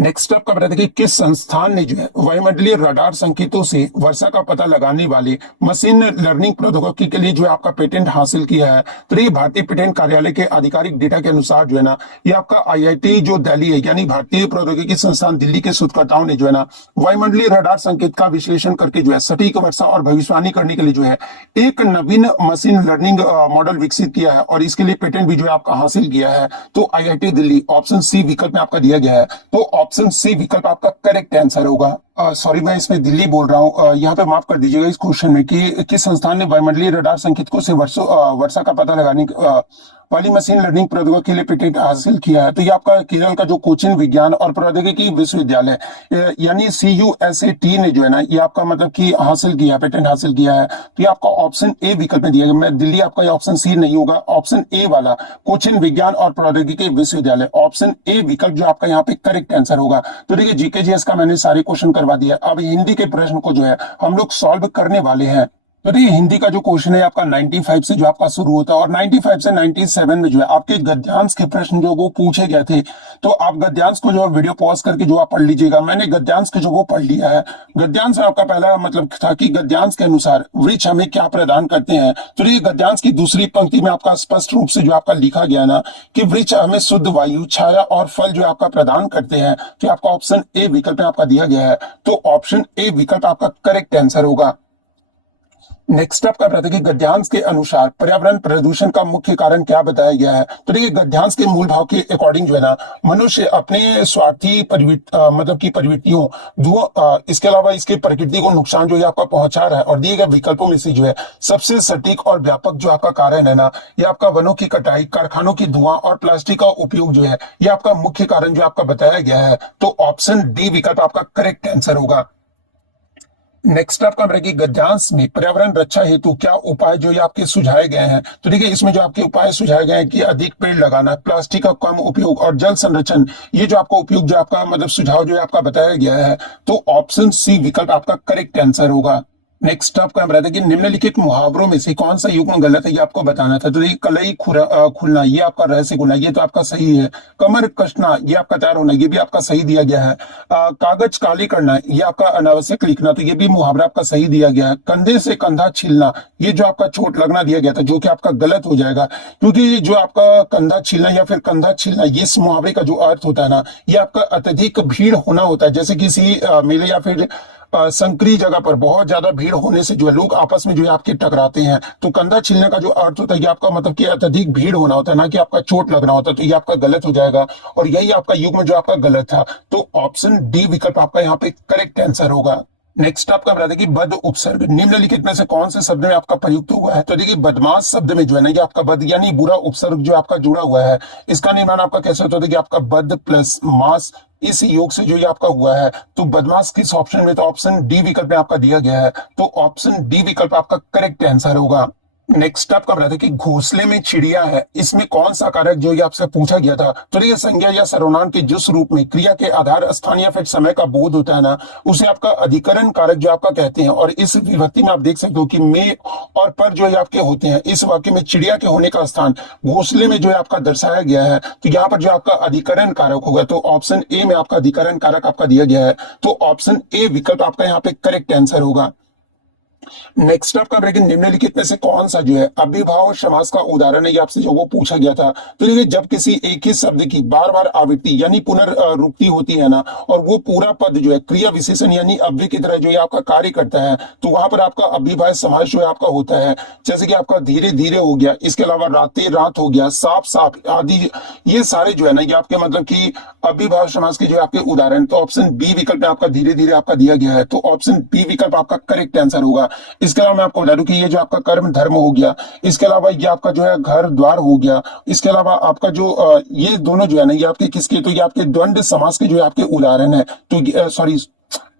नेक्स्ट अप का बता दें कि किस संस्थान ने जो है वायुमंडलीय रडार संकेतों से वर्षा का पता लगाने वाले मशीन लर्निंग प्रौद्योगिकी के लिए जो है आपका पेटेंट हासिल किया है। तो ये भारतीय पेटेंट कार्यालय के आधिकारिक डेटा के अनुसार जो है ना, ये आपका आईआईटी जो दिल्ली है यानी भारतीय प्रौद्योगिकी संस्थान दिल्ली के शोधकर्ताओं ने जो है ना वायुमंडलीय रडार संकेत का विश्लेषण करके जो है सटीक वर्षा और भविष्यवाणी करने के लिए जो है एक नवीन मशीन लर्निंग मॉडल विकसित किया है और इसके लिए पेटेंट भी जो है आपका हासिल किया है। तो आईआईटी दिल्ली ऑप्शन सी विकल्प में आपका दिया गया है। तो ऑप्शन सी विकल्प आपका करेक्ट आंसर होगा। सॉरी मैं इसमें दिल्ली बोल रहा हूँ, यहाँ पे माफ कर दीजिएगा इस क्वेश्चन में कि किस संस्थान ने वायुमंडलीय रडार संकेतकों से वर्षा का पता लगाने वाली मशीन लर्निंग प्रौद्योगिकी के लिए पेटेंट हासिल किया है। तो ये आपका केरल का जो कोचिन विज्ञान और प्रौद्योगिकी विश्वविद्यालय यानी CUSAT ने जो है ना ये आपका मतलब कि हासिल किया है, पेटेंट हासिल किया है। तो ये आपका ऑप्शन ए विकल्प में दिया गया। मैं दिल्ली आपका ये ऑप्शन सी नहीं होगा, ऑप्शन ए वाला कोचिन विज्ञान और प्रौद्योगिकी विश्वविद्यालय ऑप्शन ए विकल्प जो आपका यहाँ पे करेक्ट आंसर होगा। तो देखिए GKGS का मैंने सारे क्वेश्चन करवा दिया। अब हिंदी के प्रश्न को जो है हम लोग सॉल्व करने वाले हैं। तो देखिए हिंदी का जो क्वेश्चन है आपका 95 से जो आपका शुरू होता है और 95 से 97 में जो है आपके गद्यांश के प्रश्न जो वो पूछे गए थे। तो आप गद्यांश को जो है वीडियो पॉज करके जो आप पढ़ लीजिएगा। मैंने गद्यांश के जो वो पढ़ लिया है। गद्यांश में आपका पहला मतलब था कि गद्यांश के अनुसार वृक्ष हमें क्या प्रदान करते हैं। तो ये गद्यांश की दूसरी पंक्ति में आपका स्पष्ट रूप से जो आपका लिखा गया ना कि वृक्ष हमें शुद्ध वायु, छाया और फल जो आपका प्रदान करते हैं। तो आपका ऑप्शन ए विकल्प में आपका दिया गया है। तो ऑप्शन ए विकल्प आपका करेक्ट आंसर होगा। नेक्स्ट अप का बताते हैं कि गद्यांश के अनुसार पर्यावरण प्रदूषण का मुख्य कारण क्या बताया गया है। तो देखिए गद्यांश के मूल भाव के अकॉर्डिंग जो है ना मनुष्य अपने स्वार्थी मतलब की प्रवृत्तियों इसके अलावा इसके प्रकृति को नुकसान जो है आपका पहुंचा रहा है। और दिए गए विकल्पों में से जो है सबसे सटीक और व्यापक जो आपका कारण है ना ये आपका वनों की कटाई, कारखानों की धुआं और प्लास्टिक का उपयोग जो है ये आपका मुख्य कारण जो आपका बताया गया है। तो ऑप्शन डी विकल्प आपका करेक्ट आंसर होगा। नेक्स्ट आपका रहेगी गद्यांश में पर्यावरण रक्षा हेतु क्या उपाय जो ये आपके सुझाए गए हैं। तो देखिए इसमें जो आपके उपाय सुझाए गए हैं कि अधिक पेड़ लगाना, प्लास्टिक का कम उपयोग और जल संरक्षण, ये जो आपका उपयोग जो आपका मतलब सुझाव जो है आपका बताया गया है। तो ऑप्शन सी विकल्प आपका करेक्ट आंसर होगा। नेक्स्ट आपका हम रहता है कि निम्नलिखित मुहावरों में से कौन सा युग्म गलत है ये आपको बताना था। तो ये कलई खुलना ये आपका रहस्य खुलना ये तो आपका सही है। कमर कसना ये आपका तैयार होना ये भी आपका सही दिया गया है। कागज काले करना ये आपका अनावश्यक लिखना तो ये भी मुहावरा आपका सही दिया गया है। कंधे से कंधा छीलना ये जो आपका चोट लगना दिया गया था जो कि आपका गलत हो जाएगा, क्योंकि जो आपका कंधा छीलना या फिर कंधा छीलना ये इस मुहावरे का जो अर्थ होता है ना ये आपका अत्यधिक भीड़ होना होता है। जैसे किसी मेले या फिर संकरी जगह पर बहुत ज्यादा भीड़ होने से जो है लोग आपस में जो है आपके टकराते हैं। तो कंधा छीलने का जो अर्थ होता है ये आपका मतलब कि अत्यधिक भीड़ होना होता है, ना कि आपका चोट लगना होता है। तो ये आपका गलत हो जाएगा और यही आपका युग्म जो आपका गलत था। तो ऑप्शन डी विकल्प आपका यहाँ पे करेक्ट आंसर होगा। नेक्स्ट आपका बता दें कि बद उपसर्ग निम्नलिखित में से कौन से शब्द में आपका प्रयुक्त हुआ है। तो देखिए बदमाश शब्द में जो है ना ये आपका बद यानी बुरा उपसर्ग जो आपका जुड़ा हुआ है। इसका निर्माण आपका कैसे होता है कि आपका बद प्लस मास इस योग से जो ये आपका हुआ है। तो बदमाश किस ऑप्शन में, तो ऑप्शन डी विकल्प में आपका दिया गया है। तो ऑप्शन डी विकल्प आपका करेक्ट आंसर होगा। नेक्स्ट आपका बताते कि घोंसले में चिड़िया है, इसमें कौन सा कारक जो ये आपसे पूछा गया था। तो ये संज्ञा या सर्वनाम के जिस रूप में क्रिया के आधार स्थान या फिर समय का बोध होता है ना उसे आपका अधिकरण कारक जो आपका कहते हैं। और इस विभक्ति में आप देख सकते हो कि में और पर जो है आपके होते हैं। इस वाक्य में चिड़िया के होने का स्थान घोंसले में जो है आपका दर्शाया गया है। तो यहाँ पर जो आपका अधिकरण कारक होगा तो ऑप्शन ए में आपका अधिकरण कारक आपका दिया गया है। तो ऑप्शन ए विकल्प आपका यहाँ पे करेक्ट आंसर होगा। नेक्स्ट आपका ब्रेकिंग निम्नलिखित में से कौन सा जो है अभिभाव समास का उदाहरण है, ये आपसे जो वो पूछा गया था। तो देखिए जब किसी एक ही शब्द की बार बार आवृत्ति यानी पुनर्वृत्ति होती है ना और वो पूरा पद जो है क्रिया विशेषण यानी अव्यय की तरह जो है आपका कार्य करता है तो वहां पर आपका अभिभाव समास जो है आपका होता है। जैसे कि आपका धीरे धीरे हो गया, इसके अलावा राते रात हो गया, साफ साफ आदि, ये सारे जो है ना ये आपके मतलब कि अभिभाव समास के जो है आपके उदाहरण। तो ऑप्शन बी विकल्प में आपका धीरे धीरे आपका दिया गया है। तो ऑप्शन बी विकल्प आपका करेक्ट आंसर होगा। इसके अलावा मैं आपको बता दूं कि ये जो आपका कर्म धर्म हो गया, इसके अलावा ये आपका जो है घर द्वार हो गया, इसके अलावा आपका जो ये दोनों जो है ना ये आपके किसके, तो ये आपके द्वंद्व समास के जो है आपके उदाहरण है। तो सॉरी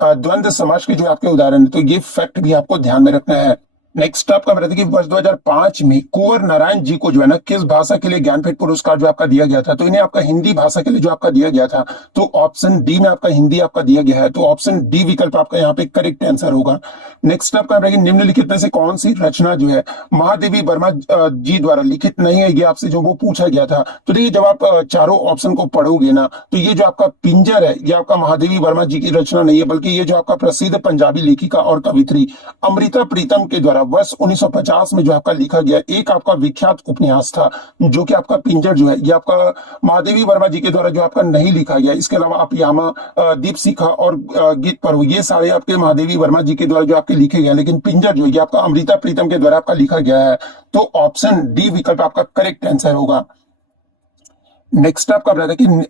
द्वंद्व समास के जो आपके उदाहरण है। तो ये फैक्ट भी आपको ध्यान में रखना है। नेक्स्ट आपका बता दें कि वर्ष 2005 में कुंवर नारायण जी को जो है ना किस भाषा के लिए ज्ञानपीठ पुरस्कार जो आपका दिया गया था, तो इन्हें आपका हिंदी भाषा के लिए जो आपका दिया गया था, तो ऑप्शन डी में आपका हिंदी आपका दिया गया है, तो ऑप्शन डी विकल्प आपका यहाँ पे करेक्ट आंसर होगा। नेक्स्ट आपका निम्नलिखित में से कौन सी रचना जो है महादेवी वर्मा जी द्वारा लिखित नहीं है, ये आपसे जो वो पूछा गया था। तो देखिए जब आप चारों ऑप्शन को पढ़ोगे ना, तो ये जो आपका पिंजर है ये आपका महादेवी वर्मा जी की रचना नहीं है, बल्कि ये जो आपका प्रसिद्ध पंजाबी लेखिका और कवित्री अमृता प्रीतम के द्वारा वर्ष 1950 में जो आपका लिखा गया एक आपका विख्यात उपन्यास था, जो कि आपका पिंजर जो है ये आपका महादेवी वर्मा जी के द्वारा जो आपका नहीं लिखा गया। इसके अलावा आप यामा, दीप शिखा और गीत पर्व ये सारे आपके महादेवी वर्मा जी के द्वारा जो आपके लिखे गए, लेकिन पिंजर जो है ये आपका अमृता प्रीतम के द्वारा आपका लिखा गया है, तो ऑप्शन डी विकल्प आपका करेक्ट आंसर होगा। नेक्स्ट आपका बताया कि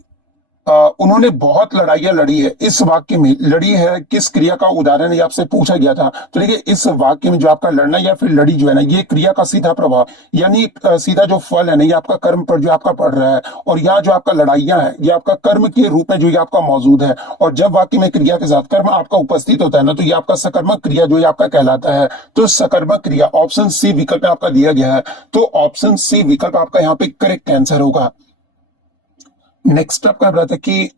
उन्होंने बहुत लड़ाइयां लड़ी है, इस वाक्य में लड़ी है किस क्रिया का उदाहरण ये आपसे पूछा गया था। तो देखिए इस वाक्य में जो आपका लड़ना या फिर लड़ी जो है ना, ये क्रिया का सीधा प्रभाव यानी सीधा जो फल है ना, ये आपका कर्म पर जो आपका पड़ रहा है, और यहाँ जो आपका लड़ाइयां है ये आपका कर्म के रूप में जो ये आपका मौजूद है, और जब वाक्य में क्रिया के साथ कर्म आपका उपस्थित होता है ना, तो ये आपका सकर्मक क्रिया जो ये आपका कहलाता है। तो सकर्मक क्रिया ऑप्शन सी विकल्प आपका दिया गया है, तो ऑप्शन सी विकल्प आपका यहाँ पे करेक्ट आंसर होगा। नेक्स्ट आपका बताता है कि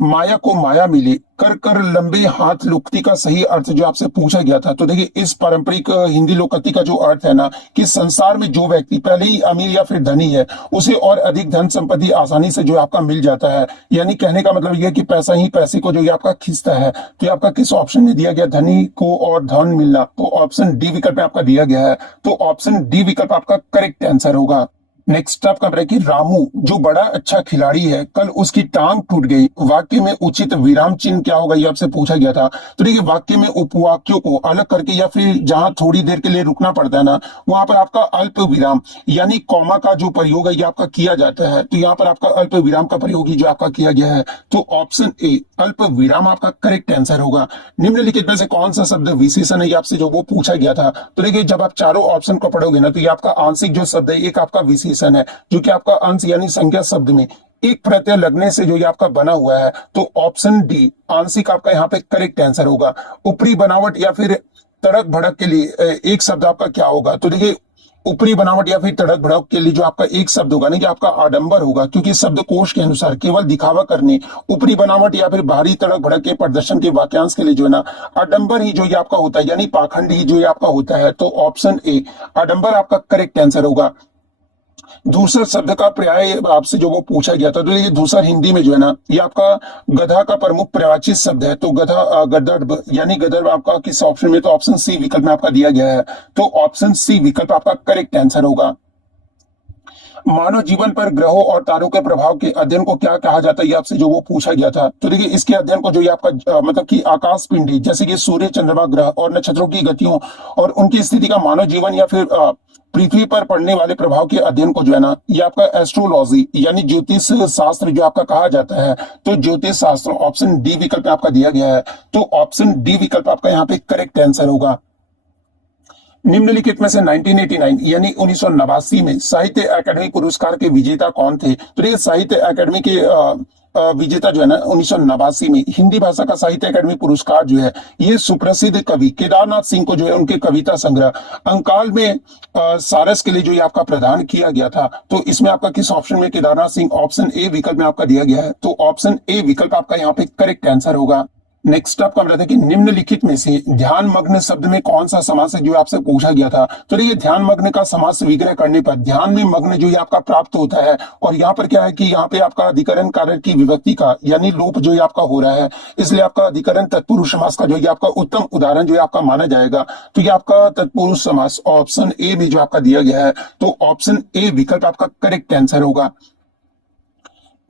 माया को माया मिले कर कर लंबे हाथ लुकती का सही अर्थ जो आपसे पूछा गया था। तो देखिए इस पारंपरिक हिंदी लोककथि का जो अर्थ है ना, कि संसार में जो व्यक्ति पहले ही अमीर या फिर धनी है, उसे और अधिक धन संपत्ति आसानी से जो आपका मिल जाता है, यानी कहने का मतलब यह कि पैसा ही पैसे को जो ये आपका खींचता है। तो ये आपका किस ऑप्शन में दिया गया, धनी को और धन मिलना, तो ऑप्शन डी विकल्प में आपका दिया गया है, तो ऑप्शन डी विकल्प आपका करेक्ट आंसर होगा। नेक्स्ट आपका है कि रामू जो बड़ा अच्छा खिलाड़ी है, कल उसकी टांग टूट गई, वाक्य में उचित विराम चिन्ह क्या होगा, ये आपसे पूछा गया था। तो देखिए वाक्य में उपवाक्यों को अलग करके या फिर जहां थोड़ी देर के लिए रुकना पड़ता है ना, वहां पर आपका अल्प विराम यानी कॉमा का जो प्रयोग है ये आपका किया जाता है। तो यहाँ पर आपका अल्प विराम का प्रयोग ही जो आपका किया गया है, तो ऑप्शन ए अल्प विराम आपका करेक्ट आंसर होगा। निम्नलिखित में से कौन सा शब्द विशेषण है, ये आपसे जो वो पूछा गया था। तो देखिए जब आप चारों ऑप्शन को पढ़ोगे ना, तो ये आपका आंशिक जो शब्द है एक आपका विशेषण है, जो कि आपका अंश यानी संज्ञा शब्द में एक प्रत्यय लगने से जो ये आपका बना हुआ है, तो ऑप्शन डी आंशिक आपका यहाँ पे करेक्ट आंसर होगा। ऊपरी बनावट या फिर तड़क भड़क के लिए एक शब्द आपका क्या होगा, तो देखिए ऊपरी बनावट या फिर तड़क भड़क के लिए जो आपका एक शब्द होगा ना, ये आपका आडंबर होगा, क्योंकि शब्दकोश के अनुसार केवल दिखावा करने, ऊपरी बनावट या फिर बाहरी तड़क भड़क के प्रदर्शन के वाक्यांश के लिए जो है ना, आडंबर ही जो ये आपका होता है, यानी पाखंड ही जो ये आपका होता है। तो ऑप्शन ए आडंबर आपका करेक्ट आंसर होगा। दूसरा शब्द का पर्याय आपसे जो वो पूछा गया था, तो ये दूसरा हिंदी में जो है ना, ये आपका गधा का प्रमुख पर्यायवाची शब्द है। तो गधा गदर्भ यानी गदर्भ आपका किस ऑप्शन में, तो ऑप्शन सी विकल्प में आपका दिया गया है, तो ऑप्शन सी विकल्प आपका करेक्ट आंसर होगा। मानव जीवन पर ग्रहों और तारों के प्रभाव के अध्ययन को क्या कहा जाता है, ये आपसे जो वो पूछा गया था। तो देखिए इसके अध्ययन को जो ये आपका मतलब कि आकाश पिंडी जैसे कि सूर्य, चंद्रमा, ग्रह और नक्षत्रों की गतियों और उनकी स्थिति का मानव जीवन या फिर पृथ्वी पर पड़ने वाले प्रभाव के अध्ययन को जो है ना, ये आपका एस्ट्रोलॉजी यानी ज्योतिष शास्त्र जो आपका कहा जाता है। तो ज्योतिष शास्त्र ऑप्शन डी विकल्प आपका दिया गया है, तो ऑप्शन डी विकल्प आपका यहाँ पे करेक्ट आंसर होगा। निम्नलिखित में से 1989 यानी 1989 में साहित्य अकादमी पुरस्कार के विजेता कौन थे। तो ये साहित्य अकादमी के विजेता जो है ना 1989 में हिंदी भाषा का साहित्य अकादमी पुरस्कार जो है, ये सुप्रसिद्ध कवि केदारनाथ सिंह को जो है उनके कविता संग्रह अंकाल में सारस के लिए जो ये आपका प्रदान किया गया था। तो इसमें आपका किस ऑप्शन में केदारनाथ सिंह, ऑप्शन ए विकल्प में आपका दिया गया है, तो ऑप्शन ए विकल्प आपका यहाँ पे करेक्ट आंसर होगा। नेक्स्ट आपका बताते हैं कि निम्नलिखित में से ध्यान मग्न शब्द में कौन सा समास है, जो आपसे पूछा गया था। तो देखिए ध्यान मग्न का समास विग्रह करने पर ध्यान में मग्न जो ये आपका प्राप्त होता है, और यहाँ पर क्या है कि यहाँ पे आपका अधिकरण कारक की विभक्ति का यानी लोप जो ये आपका हो रहा है, इसलिए आपका अधिकरण तत्पुरुष समास का जो ये आपका उत्तम उदाहरण जो है आपका माना जाएगा। तो ये आपका तत्पुरुष समास ऑप्शन ए में जो आपका दिया गया है, तो ऑप्शन ए विकल्प आपका करेक्ट आंसर होगा।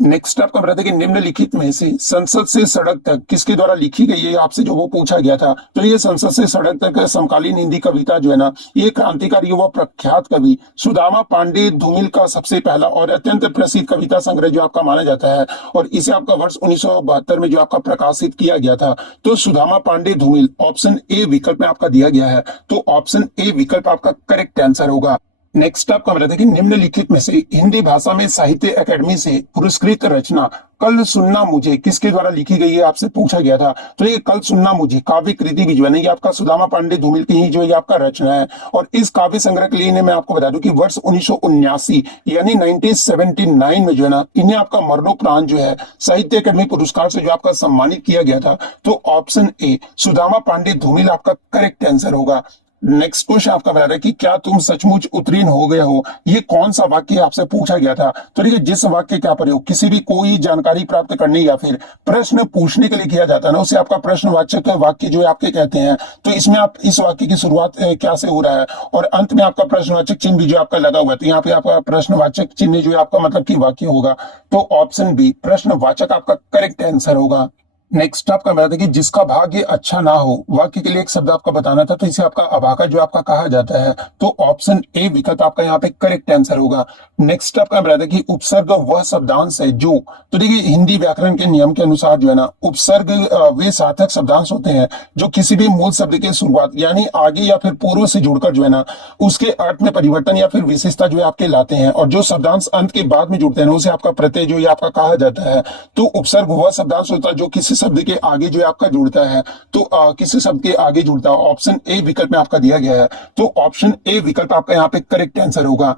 नेक्स्ट आपका बताते कि निम्नलिखित में से संसद से सड़क तक किसके द्वारा लिखी गई है, आपसे जो वो पूछा गया था। तो ये संसद से सड़क तक समकालीन हिंदी कविता जो है ना, ये क्रांतिकारी व प्रख्यात कवि सुदामा पांडे धूमिल का सबसे पहला और अत्यंत प्रसिद्ध कविता संग्रह जो आपका माना जाता है, और इसे आपका वर्ष 1972 में जो आपका प्रकाशित किया गया था। तो सुदामा पांडे धूमिल ऑप्शन ए विकल्प में आपका दिया गया है, तो ऑप्शन ए विकल्प आपका करेक्ट आंसर होगा। नेक्स्ट आपका बताते हैं कि निम्नलिखित में से हिंदी भाषा में साहित्य अकादमी से पुरस्कृत रचना कल सुनना मुझे किसके द्वारा लिखी गई है आपसे पूछा गया था। तो ये कल सुनना मुझे काव्य कृति भी जो है ना, ये आपका सुदामा पांडे धूमिल की ही जो है आपका रचना है। और इस काव्य संग्रह के लिए मैं आपको बता दूं कि वर्ष 1979 यानी 1979 में जो है ना, इन्हें आपका मरणोपरांत जो है साहित्य अकादमी पुरस्कार से जो आपका सम्मानित किया गया था। तो ऑप्शन ए सुदामा पांडे धूमिल आपका करेक्ट आंसर होगा। नेक्स्ट क्वेश्चन आपका बता रहा है कि क्या तुम सचमुच उत्तीर्ण हो गए हो, ये कौन सा वाक्य आपसे पूछा गया था। तो देखिए, जिस वाक्य का प्रयोग किसी भी कोई जानकारी प्राप्त करने या फिर प्रश्न पूछने के लिए किया जाता है ना, उसे आपका प्रश्नवाचक वाक्य जो है आपके कहते हैं। तो इसमें आप इस वाक्य की शुरुआत क्या से हो रहा है और अंत में आपका प्रश्नवाचक चिन्ह भी जो आपका लगा हुआ है, तो यहाँ पे आपका प्रश्नवाचक चिन्ह जो है आपका मतलब कि वाक्य होगा। तो ऑप्शन बी प्रश्नवाचक आपका करेक्ट आंसर होगा। नेक्स्ट आपका बता दें कि जिसका भाग्य अच्छा ना हो, वाक्य के लिए एक शब्द आपका बताना था, तो इसे आपका अभागा जो आपका कहा जाता है। तो ऑप्शन ए विकल्प आपका यहाँ पे करेक्ट आंसर होगा। नेक्स्ट आपका बता दें कि उपसर्ग वह शब्दांश है जो, तो देखिए हिंदी व्याकरण के नियम के अनुसार जो है ना, उपसर्ग वे सार्थक शब्दांश होते हैं जो किसी भी मूल शब्द के शुरुआत यानी आगे या फिर पूर्व से जुड़कर जो है ना, उसके अर्थ में परिवर्तन या फिर विशेषता जो है आपके लाते हैं। और जो शब्दांश अंत के बाद में जुड़ते हैं उसे आपका प्रत्यय जो है आपका कहा जाता है। तो उपसर्ग वह शब्दांश होता है जो किसी शब्द के आगे जो आपका जुड़ता है। तो किसी शब्द के आगे जुड़ता है, ऑप्शन ए विकल्प में आपका दिया गया है। तो ऑप्शन ए विकल्प आपका यहाँ पे करेक्ट आंसर होगा।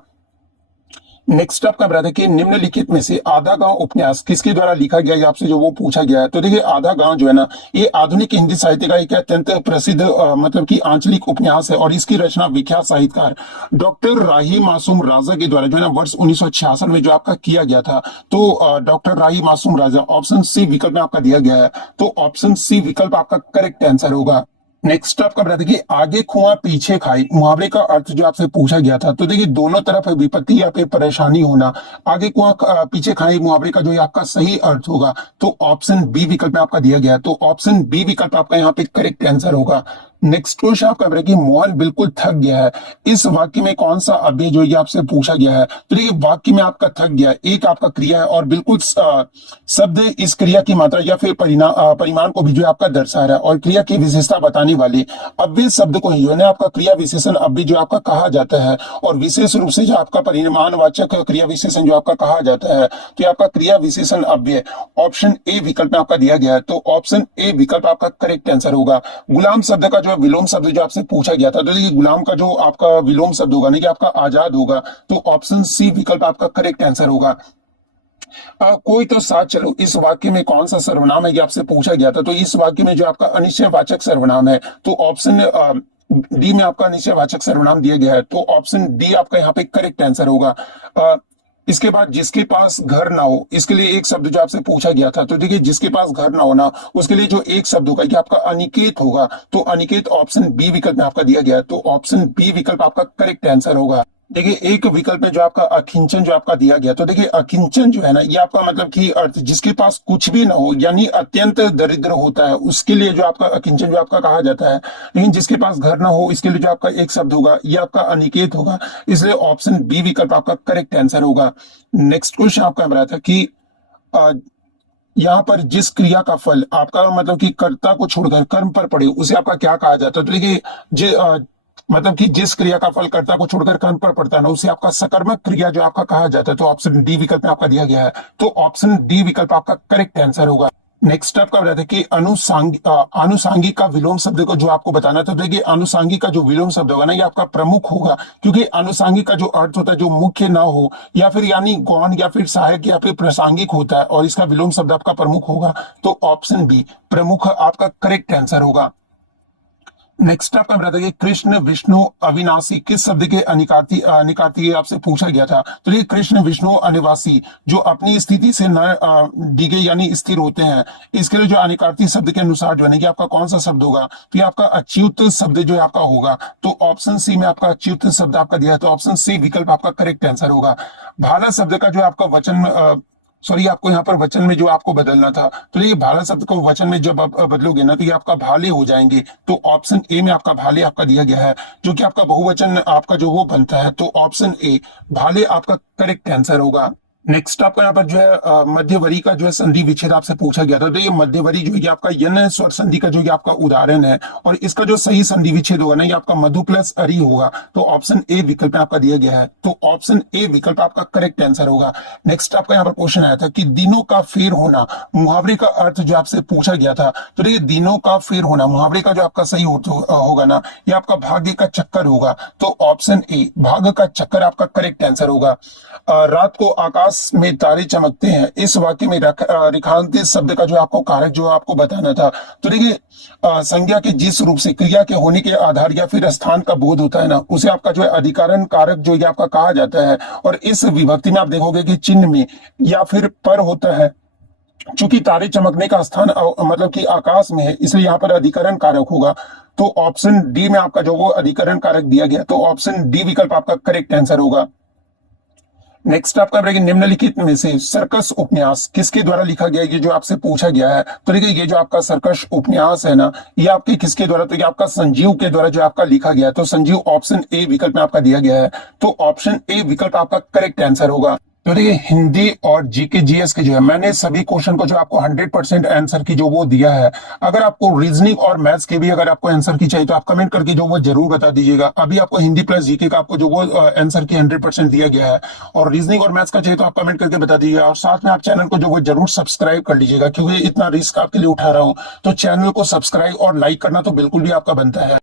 नेक्स्ट आपका बता दें कि निम्नलिखित में से आधा गांव उपन्यास किसके द्वारा लिखा गया है, आपसे जो वो पूछा गया है। तो देखिए, आधा गांव जो है ना, ये आधुनिक हिंदी साहित्य का एक अत्यंत प्रसिद्ध मतलब कि आंचलिक उपन्यास है और इसकी रचना विख्यात साहित्यकार डॉक्टर राही मासूम राजा के द्वारा जो है ना वर्ष 1966 में जो आपका किया गया था। तो डॉक्टर राही मासूम राजा, ऑप्शन सी विकल्प में आपका दिया गया है। तो ऑप्शन सी विकल्प आपका करेक्ट आंसर होगा। नेक्स्ट आपका बता देखिए, आगे खुआ पीछे खाई मुहावरे का अर्थ जो आपसे पूछा गया था। तो देखिए, दोनों तरफ विपत्ति या फिर परेशानी होना, आगे खुआ पीछे खाई मुहावरे का जो आपका सही अर्थ होगा। तो ऑप्शन बी विकल्प में आपका दिया गया है। तो ऑप्शन बी विकल्प आपका यहाँ पे करेक्ट आंसर होगा। नेक्स्ट क्वेश्चन आपका बता कि मोहन बिल्कुल थक गया है, इस वाक्य में कौन सा अव्यय जो ये आपसे पूछा गया है। तो देखिए, वाक्य में आपका थक गया एक आपका क्रिया है और बिल्कुल शब्द इस क्रिया की मात्रा या फिर परिमाण को भी जो आपका दर्शा रहा है और क्रिया की विशेषता बताने वाले अव्यय शब्द को ही जो है आपका क्रिया विशेषण अव्यय जो आपका कहा जाता है। और विशेष रूप से जो आपका परिमाणवाचक क्रिया विशेषण जो आपका कहा जाता है, तो आपका क्रिया विशेषण अव्यय ऑप्शन ए विकल्प में आपका दिया गया है। तो ऑप्शन ए विकल्प आपका करेक्ट आंसर होगा। गुलाम शब्द का जो विलोम शब्द जो आपसे पूछा गया था, तो देखिए गुलाम का जो आपका विलोम शब्द होगा नहीं कि आपका आजाद होगा। तो ऑप्शन सी विकल्प आपका करेक्ट आंसर होगा। कोई तो साथ चलो, इस वाक्य में कौन सा सर्वनाम है ये आपसे पूछा गया था। तो इस वाक्य में जो आपका अनिश्चयवाचक सर्वनाम है, तो ऑप्शन डी में आपका अनिश्चयवाचक सर्वनाम दिया गया है। तो ऑप्शन डी आपका यहाँ पे करेक्ट आंसर होगा। इसके बाद जिसके पास घर ना हो, इसके लिए एक शब्द जो आपसे पूछा गया था। तो देखिए, जिसके पास घर ना हो ना, उसके लिए जो एक शब्द होगा कि आपका अनिकेत होगा। तो अनिकेत ऑप्शन बी विकल्प में आपका दिया गया है। तो ऑप्शन बी विकल्प आपका करेक्ट आंसर होगा। देखिए, एक विकल्प में जो आपका अकिंचन जो आपका दिया गया, तो देखिए अकिंचन जो है ना, ये आपका मतलब कि अर्थ जिसके पास कुछ भी ना हो यानी अत्यंत दरिद्र होता है, उसके लिए जो आपका अकिंचन जो आपका कहा जाता है। लेकिन जिसके पास घर ना हो, इसके लिए जो आपका एक शब्द होगा ये आपका अनिकेत होगा। इसलिए ऑप्शन बी विकल्प आपका करेक्ट आंसर होगा। नेक्स्ट क्वेश्चन आपका बताया था कि यहाँ पर जिस क्रिया का फल आपका मतलब कि कर्ता को छोड़कर कर्म पर पड़े, उसे आपका क्या कहा जाता है। तो देखिए, मतलब कि जिस क्रिया का फल कर्ता को छोड़कर कर्म पर पड़ता है ना, उसे आपका सकर्मक क्रिया जो आपका कहा जाता है। तो ऑप्शन डी विकल्प में आपका दिया गया है। तो ऑप्शन डी विकल्प आपका करेक्ट आंसर होगा। नेक्स्ट आपका बताते हैं कि आनुषांगिक का विलोम शब्द को जो आपको बताना था। देखिए, आनुषांगिक का जो विलोम शब्द होगा ना, ये आपका प्रमुख होगा, क्योंकि आनुषांगिक का जो अर्थ होता है जो मुख्य ना हो या फिर यानी गौण या फिर सहायक या फिर प्रासंगिक होता है, और इसका विलोम शब्द आपका प्रमुख होगा। तो ऑप्शन बी प्रमुख आपका करेक्ट आंसर होगा। नेक्स्ट आपका बता दें कृष्ण विष्णु अविनाशी किस शब्द के अनिकार्थी आपसे पूछा गया था। तो ये कृष्ण विष्णु अनिवासी जो अपनी स्थिति से न डिगे यानी स्थिर होते हैं, इसके लिए जो अनिकार्थी शब्द के अनुसार जो है कि आपका कौन सा शब्द होगा। तो ये आपका अच्युत शब्द जो है आपका होगा। तो ऑप्शन सी में आपका अच्युत शब्द आपका दिया है। तो ऑप्शन सी विकल्प आपका करेक्ट आंसर होगा। भाला शब्द का जो आपका वचन सॉरी आपको यहाँ पर वचन में जो आपको बदलना था, तो ये भाला शब्द को वचन में जब आप बदलोगे ना, तो ये आपका भाले हो जाएंगे। तो ऑप्शन ए में आपका भाले आपका दिया गया है, जो कि आपका बहुवचन आपका जो वो बनता है। तो ऑप्शन ए भाले आपका करेक्ट आंसर होगा। नेक्स्ट आपका यहाँ पर जो है मध्यवरी का जो है संधि विच्छेद आपसे पूछा गया था। तो ये मध्यवरी जो है ये आपका यन स्वर संधि का जो ये आपका उदाहरण है, और इसका जो सही संधि विच्छेद होगा ना, ये आपका मधु प्लस अरि होगा। तो ऑप्शन ए विकल्प में आपका दिया गया है, तो ऑप्शन ए विकल्प आपका करेक्ट आंसर होगा। नेक्स्ट आपका यहाँ पर क्वेश्चन आया था कि दिनों का फेर होना, मुहावरे का अर्थ जो आपसे पूछा गया था। तो देखिए दिनों का फेर होना, मुहावरे का जो आपका सही अर्थ होगा ना, ये आपका भाग्य का चक्कर होगा। तो ऑप्शन ए भाग्य का चक्कर आपका करेक्ट आंसर होगा। रात को आकाश में तारे चमकते हैं, इस वाक्य में रेखांकित शब्द का जो आपको कारक जो आपको बताना था। तो देखिए संज्ञा के जिस रूप से क्रिया के होने के आधार या फिर स्थान का बोध होता है ना, उसे आपका जो है अधिकरण कारक जो ये आपका कहा जाता है। और इस विभक्ति में आप देखोगे कि चिन्ह में या फिर पर होता है। चूंकि तारे चमकने का स्थान मतलब कि आकाश में है, इसलिए यहाँ पर अधिकरण कारक होगा। तो ऑप्शन डी में आपका जो वो अधिकरण कारक दिया गया, तो ऑप्शन डी विकल्प आपका करेक्ट आंसर होगा। नेक्स्ट आपका निम्नलिखित में से सर्कस उपन्यास किसके द्वारा लिखा गया, ये जो आपसे पूछा गया है। तो देखिए ये जो आपका सर्कस उपन्यास है ना, ये आपके किसके द्वारा, तो ये आपका संजीव के द्वारा जो आपका लिखा गया है। तो संजीव ऑप्शन ए विकल्प में आपका दिया गया है, तो ऑप्शन ए विकल्प आपका करेक्ट आंसर होगा। तो देखिए हिंदी और जीके जीएस के जो है मैंने सभी क्वेश्चन को जो आपको 100% आंसर की जो वो दिया है। अगर आपको रीजनिंग और मैथ्स के भी अगर आपको आंसर की चाहिए तो आप कमेंट करके जो वो जरूर बता दीजिएगा। अभी आपको हिंदी प्लस जीके का आपको जो वो आंसर की 100% दिया गया है, और रीजनिंग और मैथ्स का चाहिए तो आप कमेंट करके बता दीजिएगा। और साथ में आप चैनल को जो वो जरूर सब्सक्राइब कर लीजिएगा, क्योंकि इतना रिस्क आपके लिए उठा रहा हूँ, तो चैनल को सब्सक्राइब और लाइक करना तो बिल्कुल भी आपका बनता है।